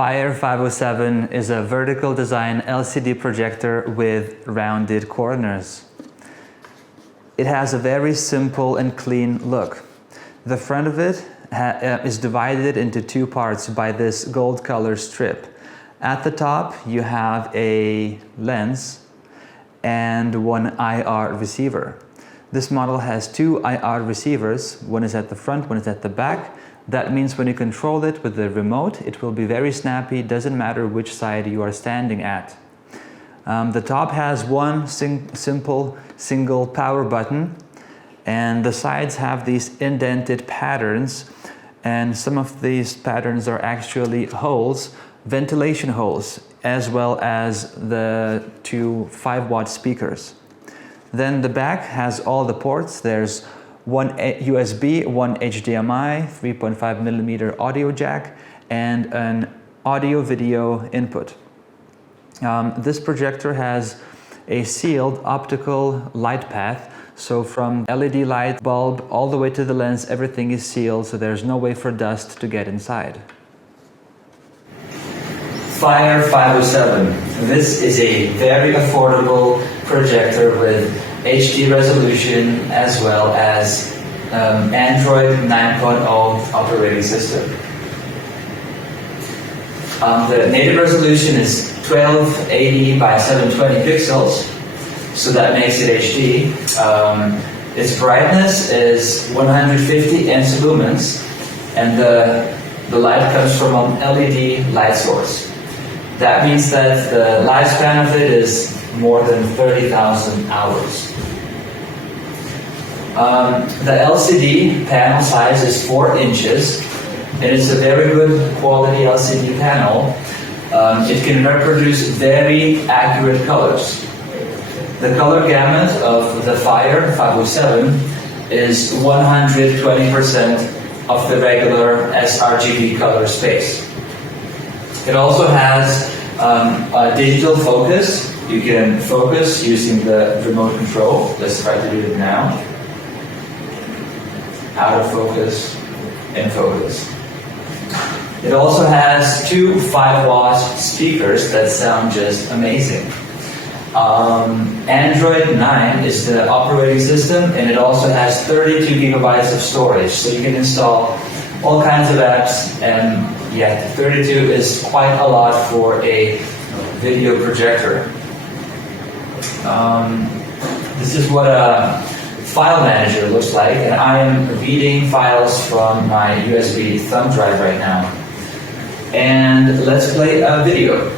Fire 507 is a vertical design LCD projector with rounded corners. It has a very simple and clean look. The front of it is divided into two parts by this gold color strip. At the top you have a lens and one IR receiver. This model has two IR receivers. One is at the front, one is at the back. That means when you control it with the remote, it will be very snappy, doesn't matter which side you are standing at. The top has one simple single power button, and the sides have these indented patterns, and some of these patterns are actually holes, ventilation holes, as well as the two 5-watt speakers. Then the back has all the ports. There's one USB, one HDMI, 3.5mm audio jack, and an audio-video input. This projector has a sealed optical light path, so from LED light bulb all the way to the lens, everything is sealed, so there's no way for dust to get inside. Fire 507. This is a very affordable projector with HD resolution as well as Android 9.0 operating system. The native resolution is 1280 by 720 pixels, so that makes it HD. Its brightness is 150 ANSI lumens, and the light comes from an LED light source. That means that the lifespan of it is more than 30,000 hours. The LCD panel size is 4 inches, and it's a very good quality LCD panel. It can reproduce very accurate colors. The color gamut of the Fire 507 is 120% of the regular sRGB color space. It also has a digital focus. You can focus using the remote control. Let's try to do it now. Out of focus, in focus. It also has two 5-watt speakers that sound just amazing. Android 9 is the operating system, and it also has 32 gigabytes of storage, so you can install all kinds of apps, and yeah, 32 is quite a lot for a video projector. This is what a file manager looks like, and I am reading files from my USB thumb drive right now. And let's play a video.